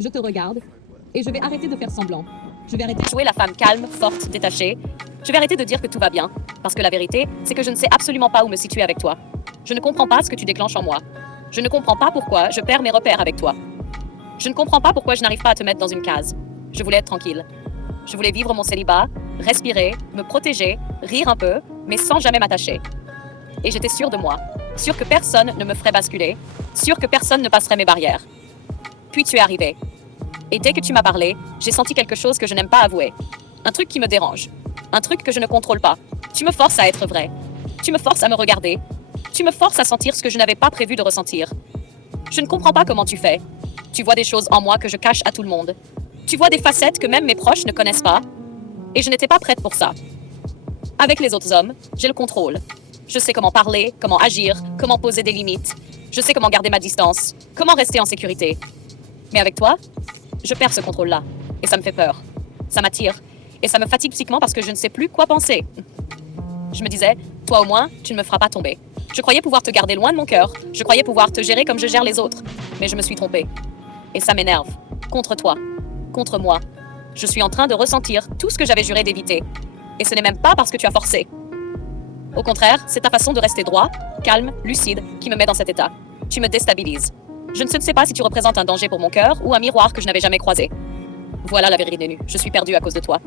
Je te regarde et je vais arrêter de faire semblant. Je vais arrêter de jouer la femme calme, forte, détachée. Je vais arrêter de dire que tout va bien, parce que la vérité, c'est que je ne sais absolument pas où me situer avec toi. Je ne comprends pas ce que tu déclenches en moi. Je ne comprends pas pourquoi je perds mes repères avec toi. Je ne comprends pas pourquoi je n'arrive pas à te mettre dans une case. Je voulais être tranquille. Je voulais vivre mon célibat, respirer, me protéger, rire un peu, mais sans jamais m'attacher. Et j'étais sûre de moi, sûre que personne ne me ferait basculer, sûre que personne ne passerait mes barrières. Puis tu es arrivé. Et dès que tu m'as parlé, j'ai senti quelque chose que je n'aime pas avouer. Un truc qui me dérange. Un truc que je ne contrôle pas. Tu me forces à être vrai. Tu me forces à me regarder. Tu me forces à sentir ce que je n'avais pas prévu de ressentir. Je ne comprends pas comment tu fais. Tu vois des choses en moi que je cache à tout le monde. Tu vois des facettes que même mes proches ne connaissent pas. Et je n'étais pas prête pour ça. Avec les autres hommes, j'ai le contrôle. Je sais comment parler, comment agir, comment poser des limites. Je sais comment garder ma distance, comment rester en sécurité. Mais avec toi, je perds ce contrôle-là. Et ça me fait peur. Ça m'attire. Et ça me fatigue psychiquement parce que je ne sais plus quoi penser. Je me disais, toi au moins, tu ne me feras pas tomber. Je croyais pouvoir te garder loin de mon cœur. Je croyais pouvoir te gérer comme je gère les autres. Mais je me suis trompée. Et ça m'énerve. Contre toi. Contre moi. Je suis en train de ressentir tout ce que j'avais juré d'éviter. Et ce n'est même pas parce que tu as forcé. Au contraire, c'est ta façon de rester droit, calme, lucide, qui me met dans cet état. Tu me déstabilises. Je ne sais pas si tu représentes un danger pour mon cœur ou un miroir que je n'avais jamais croisé. Voilà la vérité nue. Je suis perdue à cause de toi.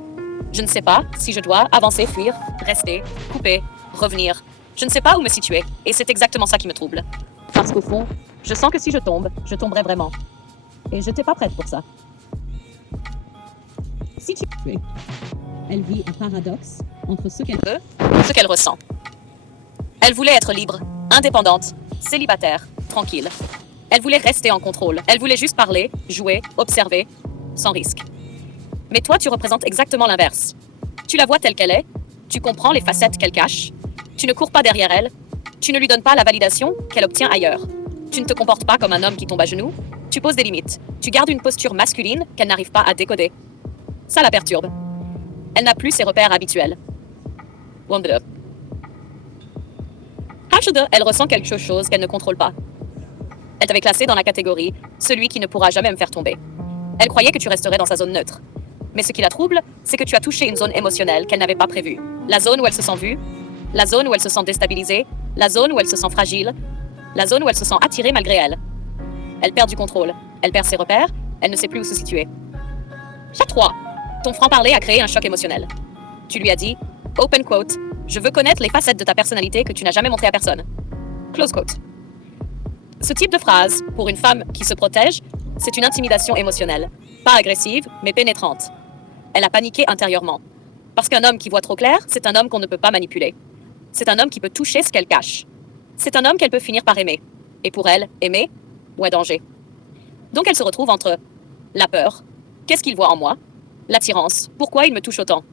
Je ne sais pas si je dois avancer, fuir, rester, couper, revenir. Je ne sais pas où me situer. Et c'est exactement ça qui me trouble. Parce qu'au fond, je sens que si je tombe, je tomberai vraiment. Et je n'étais pas prête pour ça. si tu es. Elle vit un paradoxe entre ce qu'elle Veut, ce qu'elle ressent. Elle voulait être libre, indépendante, célibataire, tranquille. Elle voulait rester en contrôle. Elle voulait juste parler, jouer, observer, sans risque. Mais toi, tu représentes exactement l'inverse. Tu la vois telle qu'elle est, tu comprends les facettes qu'elle cache, tu ne cours pas derrière elle, tu ne lui donnes pas la validation qu'elle obtient ailleurs. Tu ne te comportes pas comme un homme qui tombe à genoux, tu poses des limites, tu gardes une posture masculine qu'elle n'arrive pas à décoder. Ça la perturbe. Elle n'a plus ses repères habituels. Wonder. Elle ressent quelque chose qu'elle ne contrôle pas. Elle t'avait classé dans la catégorie « celui qui ne pourra jamais me faire tomber ». Elle croyait que tu resterais dans sa zone neutre. Mais ce qui la trouble, c'est que tu as touché une zone émotionnelle qu'elle n'avait pas prévue. La zone où elle se sent vue, la zone où elle se sent déstabilisée, la zone où elle se sent fragile, la zone où elle se sent attirée malgré elle. Elle perd du contrôle, elle perd ses repères, elle ne sait plus où se situer. Chaque 3. Ton franc-parler a créé un choc émotionnel. Tu lui as dit, open quote, je veux connaître les facettes de ta personnalité que tu n'as jamais montrées à personne. Close quote. Ce type de phrase, pour une femme qui se protège, c'est une intimidation émotionnelle. Pas agressive, mais pénétrante. Elle a paniqué intérieurement. Parce qu'un homme qui voit trop clair, c'est un homme qu'on ne peut pas manipuler. C'est un homme qui peut toucher ce qu'elle cache. C'est un homme qu'elle peut finir par aimer. Et pour elle, aimer ou un danger. Donc elle se retrouve entre la peur, qu'est-ce qu'il voit en moi, l'attirance, pourquoi il me touche autant,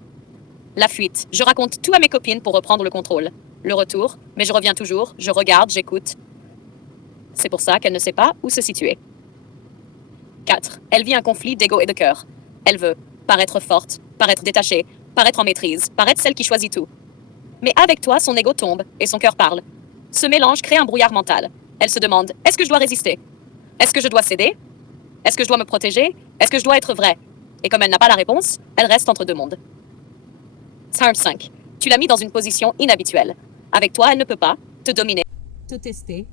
la fuite, je raconte tout à mes copines pour reprendre le contrôle, le retour, mais je reviens toujours, je regarde, j'écoute. C'est pour ça qu'elle ne sait pas où se situer. 4. Elle vit un conflit d'ego et de cœur. Elle veut paraître forte, paraître détachée, paraître en maîtrise, paraître celle qui choisit tout. Mais avec toi, son ego tombe et son cœur parle. Ce mélange crée un brouillard mental. Elle se demande, est-ce que je dois résister? Est-ce que je dois céder? Est-ce que je dois me protéger? Est-ce que je dois être vraie? Et comme elle n'a pas la réponse, elle reste entre deux mondes. 5. Tu l'as mis dans une position inhabituelle. Avec toi, elle ne peut pas te dominer. te tester,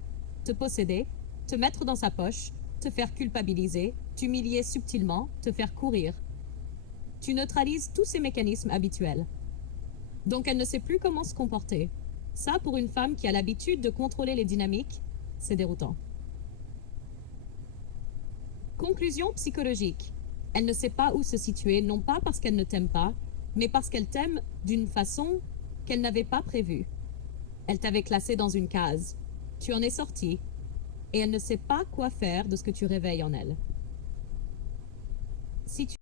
te posséder, te mettre dans sa poche, te faire culpabiliser, t'humilier subtilement, te faire courir. Tu neutralises tous ces mécanismes habituels. Donc elle ne sait plus comment se comporter. Ça, pour une femme qui a l'habitude de contrôler les dynamiques, c'est déroutant. Conclusion psychologique. Elle ne sait pas où se situer, non pas parce qu'elle ne t'aime pas, mais parce qu'elle t'aime d'une façon qu'elle n'avait pas prévue. Elle t'avait classé dans une case. Tu en es sorti. Et elle ne sait pas quoi faire de ce que tu réveilles en elle. Si tu